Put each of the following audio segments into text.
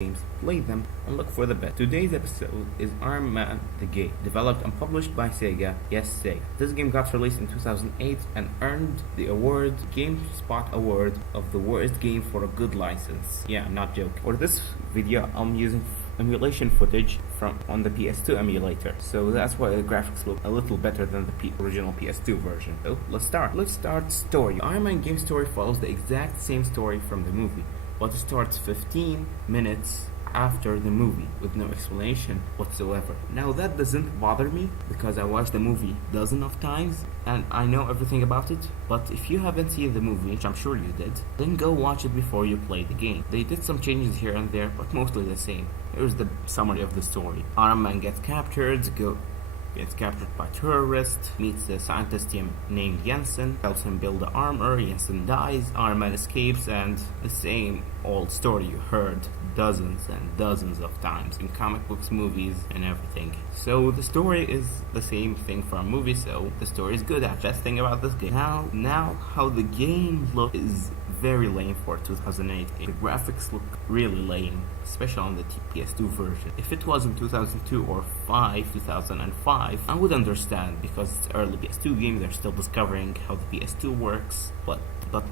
games, play them, and look for the best. Today's episode is Iron Man the Game, developed and published by Sega. Yes, Sega. This game got released in 2008 and earned the GameSpot Award of the worst game for a good license. Yeah, I'm not joking. For this video, I'm using emulation footage on the PS2 emulator, so that's why the graphics look a little better than the original PS2 version. So let's start story. Iron Man game story follows the exact same story from the movie, but it starts 15 minutes after the movie with no explanation whatsoever. Now that doesn't bother me because I watched the movie dozens of times and I know everything about it, but if you haven't seen the movie, which I'm sure you did, then go watch it before you play the game. They did some changes here and there, but mostly the same. Here's the summary of the story. Iron Man gets captured by terrorists, meets a scientist named Jensen, helps him build the armor, Jensen dies, Iron Man escapes, and the same old story you heard dozens and dozens of times in comic books, movies, and everything. So the story is the same thing from a movie, so the story is good. Best thing about this game. Now how the game looks is very lame for 2008. The graphics look really lame, especially on the PS2 version. If it was in 2002 or 2005, I would understand because it's early PS2 game, they're still discovering how the PS2 works, but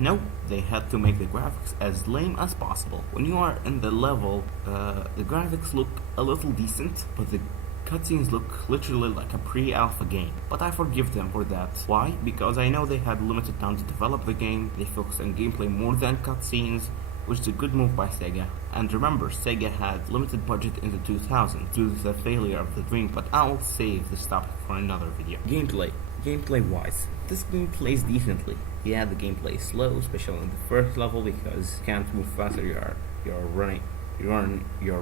no, they had to make the graphics as lame as possible. When you are in the level, the graphics look a little decent, but the cutscenes look literally like a pre-alpha game. But I forgive them for that. Why? Because I know they had limited time to develop the game, they focused on gameplay more than cutscenes, which is a good move by Sega. And remember, Sega had limited budget in the 2000s due to the failure of the Dream, but I'll save this topic for another video. Gameplay wise, this game plays decently. Yeah, the gameplay is slow, especially in the first level because you can't move faster. You're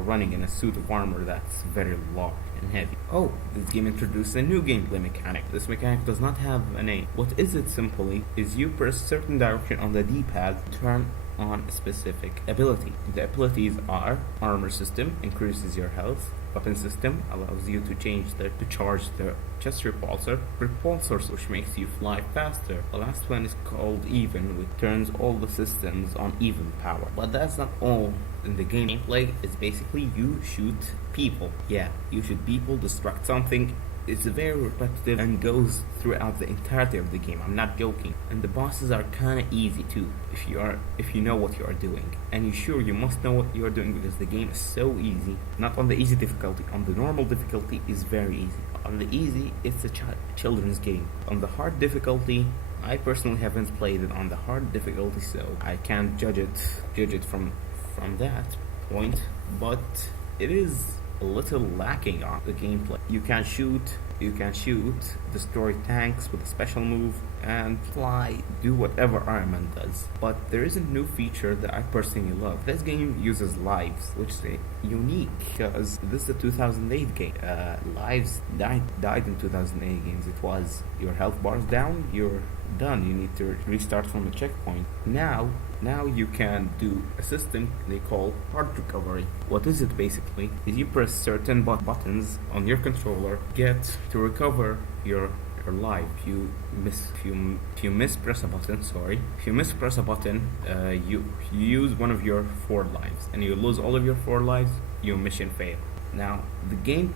running in a suit of armor that's very large and heavy. Oh, this game introduced a new gameplay mechanic. This mechanic does not have a name. What is it simply is you press certain direction on the D-pad to turn on a specific ability. The abilities are armor system, increases your health, weapon system allows you to charge the chest repulsors, which makes you fly faster. The last one is called even, which turns all the systems on even power. But that's not all in the gameplay. It's basically you shoot people. Yeah, you shoot people, destruct something. It's very repetitive and goes throughout the entirety of the game. I'm not joking. And the bosses are kinda easy too, if you know what you are doing. And you must know what you are doing because the game is so easy. Not on the easy difficulty. On the normal difficulty is very easy. On the easy, it's a children's game. On the hard difficulty, I personally haven't played it on the hard difficulty, so I can't judge it from that point. But it is a little lacking on the gameplay. You can shoot, destroy tanks with a special move, and fly, do whatever Iron Man does. But there is a new feature that I personally love. This game uses lives, which is unique because this is a 2008 game. Lives died in 2008 games. It was your health bar's down, you're done. You need to restart from a checkpoint. Now you can do a system they call hard recovery. What is it basically? Is you press certain buttons on your controller to recover your life. If you mispress a button, you use one of your 4 lives and you lose all of your 4 lives, your mission fails. Now the game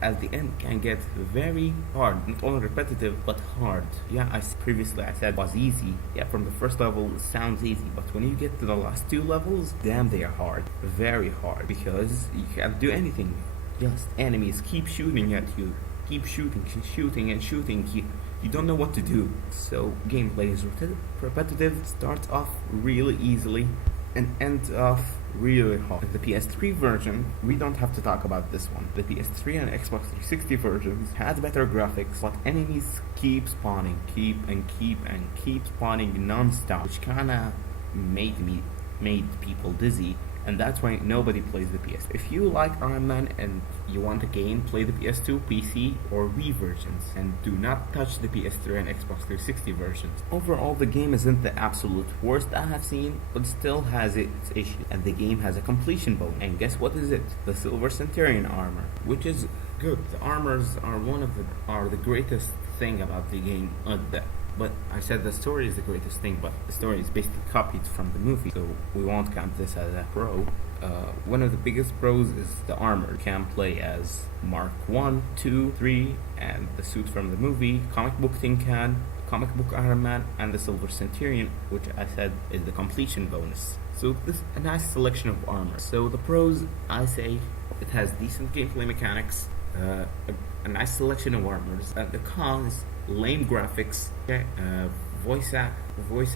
at the end can get very hard, not only repetitive but hard. Yeah, previously I said it was easy. Yeah, from the first level it sounds easy, but when you get to the last 2 levels, damn, they are hard, very hard, because you can't do anything. Just enemies keep shooting at you, keep shooting. You don't know what to do. So gameplay is repetitive, starts off really easily and ends off really hard. The PS3 version, we don't have to talk about this one. The PS3 and Xbox 360 versions had better graphics, but enemies keep spawning, keep spawning non-stop, which kinda made people dizzy. And that's why nobody plays the PS. If you like Iron Man and you want a game, play the PS2, PC, or Wii versions, and do not touch the PS3 and Xbox 360 versions. Overall, the game isn't the absolute worst I have seen, but still has its issues. And the game has a completion bonus. And guess what is it? The Silver Centurion armor, which is good. The armors are the greatest thing about the game. But I said the story is the greatest thing, but the story is basically copied from the movie, so we won't count this as a pro. One of the biggest pros is the armor. You can play as Mark 1, 2, 3, and the suit from the movie, comic book Tin Can, comic book Iron Man, and the Silver Centurion, which I said is the completion bonus. So this is a nice selection of armor. So the pros, I say, it has decent gameplay mechanics, a nice selection of armors, and the cons, lame graphics, voice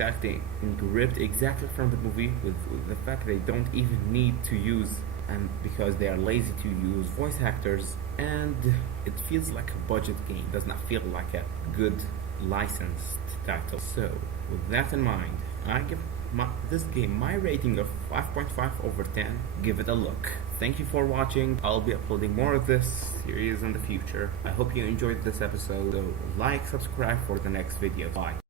acting ripped exactly from the movie, with the fact they don't even need to use, and because they are lazy to use voice actors, and it feels like a budget game, does not feel like a good licensed title. So with that in mind, I give this game my rating of 5.5 over 10. Give it a look. Thank you for watching. I'll be uploading more of this series in the future. I hope you enjoyed this episode. So like, subscribe for the next video. Bye.